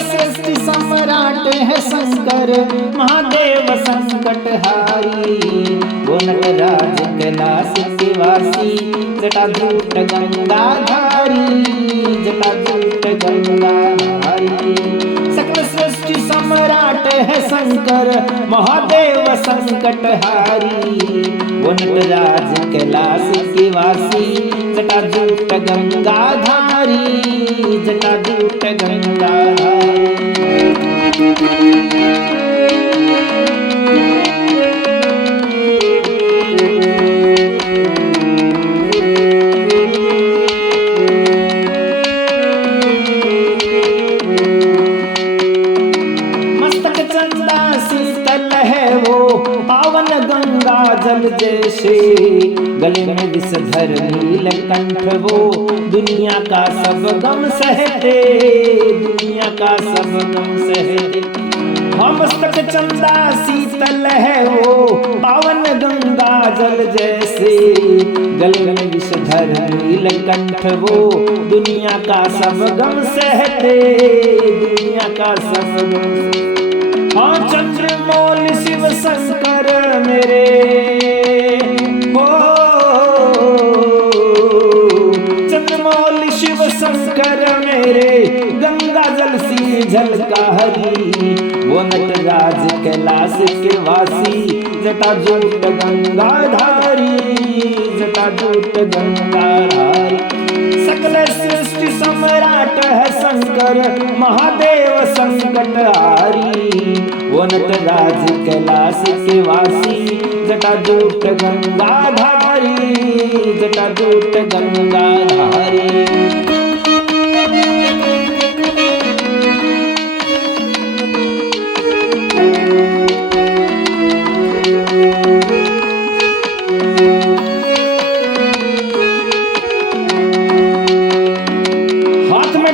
सृष्टि सम्राट है शंकर महादेव संकटहारी। वो नटराज कैलाश के वासी जटाजूट गंगाधारी, जटाजूट गंगाधारी। सकल सृष्टि सम्राट है शंकर महादेव संकटहारी। वो नटराज कैलाश के वासी जटाजूट गंगाधारी, जटाजूट गंगाधारी। मस्तक चंदा शीतल है वो पावन गंगा जल जैसे, गले में विषधर नीलकंठ वो दुनिया का सब गम सहते, दुनिया का सब गम सहते। हाँ मस्तक चंदा शीतल है वो पावन गंगा जल जैसे, गले में विषधर नीलकंठ वो दुनिया का सब गम सहते, दुनिया का सब गम सहते। हाँ चंद्रमौल शिव शंकर मेरे हो, चंद्रमौल शिव शंकर मेरे गंगा जल सी झलकारी। वो नटराज कैलाश के वासी जटाजूट गंगाधारी, जटाजूट गंगाधारी। सकल सृष्टि सम्राट है शंकर महादेव संकटहारी। वो नटराज कैलाश के वासी जटाजूट गंगाधारी, जटाजूट गंगाधारी।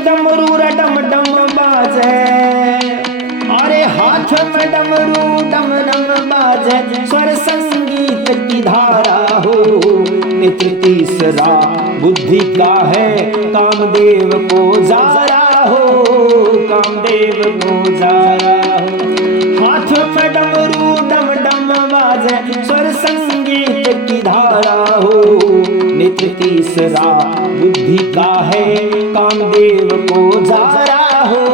डमरू डम डम बाजे, अरे हाथ में डमरू डम डम बाजे, स्वर संगीत की धारा हो। नेत्र तीसरा बुद्धि का है कामदेव को जारा हो, कामदेव को जारा हो। हाथ में डमरू डम डम बाजे, स्वर संगीत की धारा हो। नेत्र तीसरा बुद्धि का है कामदेव को जारा हो,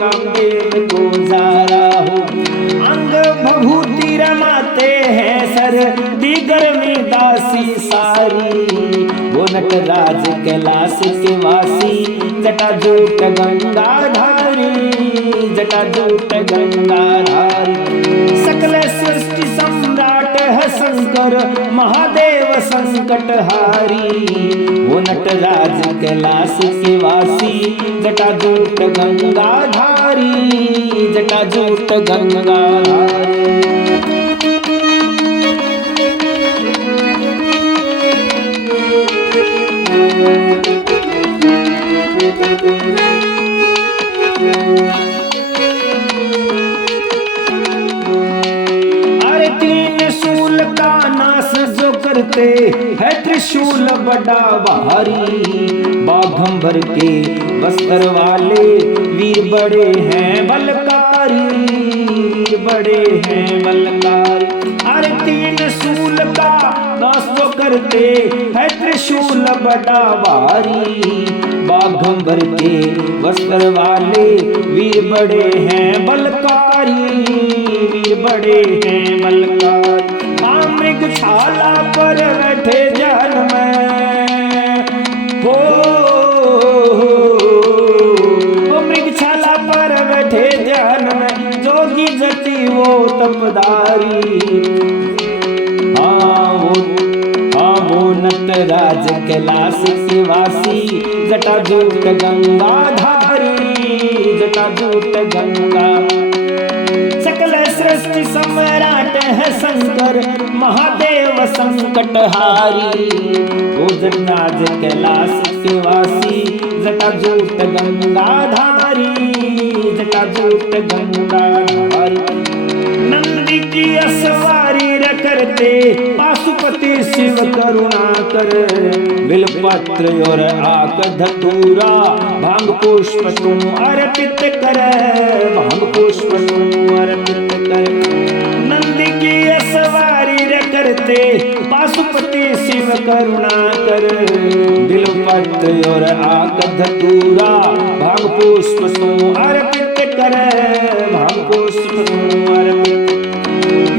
कामदेव को जारा हो। अंग भभूति रमाते हैं सर दीगर में दासी सारी। वो नटराज कैलाश के वासी जटाजूट गंगाधारी, जटाजूट गंगाधारी। सकल सृष्टि सम्राट है शंकर महादेव संकटहारी। वो नटराज कैलाश के वासी जटाजूट गंगाधारी, जटाजूट गंगाधारी। अरे तीन शूल का नाश जो करते है त्रिशूल बड़ा भारी। बाघंबर के वस्त्र वाले वीर बड़े हैं बलकारी, वीर बड़े हैं बलकारी। अरे तीन शूल का नाश जो करते है त्रिशूल बड़ा भारी। बाघंबर के वस्त्र वाले वीर बड़े हैं बलकारी, वीर बड़े हैं बलकारी। मृग छाला पर बैठे जान में हो, मृग छाला पर बैठे जान में जोगी जति वो तपदारी। हाँ वो नटराज कैलाश के वासी जटाजूट गंगाधारी, जटाजूट गंगा। सकल सृष्टि सम्राट है शंकर महादेव संकटहारी। वो नटराज कैलाश के वासी जटाजूट गंगाधारी, जटाजूट गंगाधारी। नंदी की असवारी करते पाशुपति शिव करुणा कर, बिलपत्र और आक धतूरा भांग पुष्प तुम अर्पित कर, भांग पुष्प तुम अर्पित कर। नंद की सवारी रे करते पाशुपति शिव करुणा कर, बिलपत्र और आक धतूरा भांग पुष्प तुम अर्पित कर, भांग पुष्प तुम अर्पित।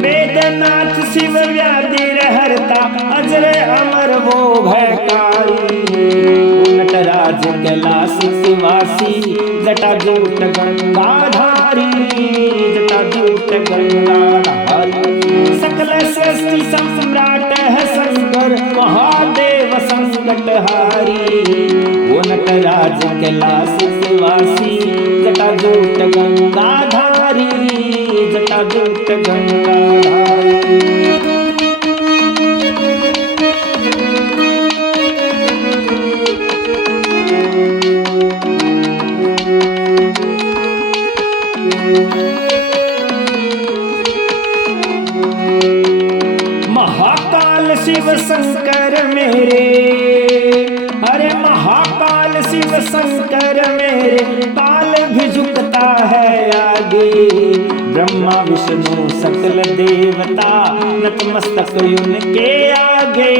वेदनाथ शिव व्याधि हरता अजर अमर वो भयकारी, नटराज कैलाश निवासी जटाजूट गंगाधारी, जटाजूट गंगाधारी। सकल सृष्टि सम्राट है शंकर महादेव संकटहारी, वो नटराज कैलाश निवासी जटाजूट गंगाधारी, जटाजूट गंगाधारी। महाकाल शिव शंकर मेरे, अरे महाकाल शिव शंकर मेरे, काल भी झुकता है आगे। ब्रह्मा विष्णु सकल देवता नतमस्तक उनके आगे,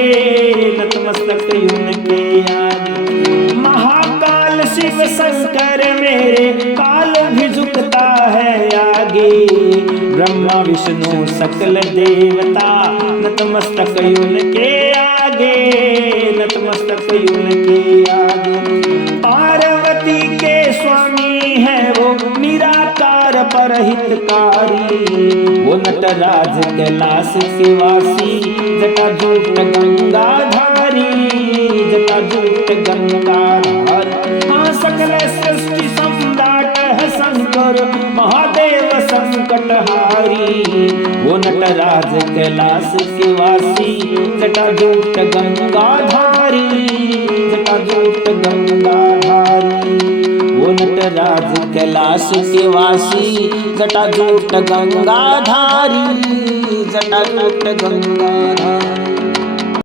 नतमस्तक उनके आगे। महाकाल शिव शंकर मेरे, काल भी झुकता है आगे। ब्रह्मा विष्णु सकल देवता नतमस्तक उनके आगे, नतमस्तक उनके आगे। पार्वती के स्वामी है वो निराकार परहितकारी, वो नटराज कैलाश निवासी जटाजूट गंगाधारी, जटाजूट गंगाधारी। हाँ सकल सृष्टि सम्राट है शंकर महादेव संकटहारी, वो नटराज कैलाश निवासी जटाजूट गंगाधारी, जटाजूट गंगाधारी। वो नटराज कैलाश निवासी जटाजूट गंगाधारी, जटाजूट गंगाधारी।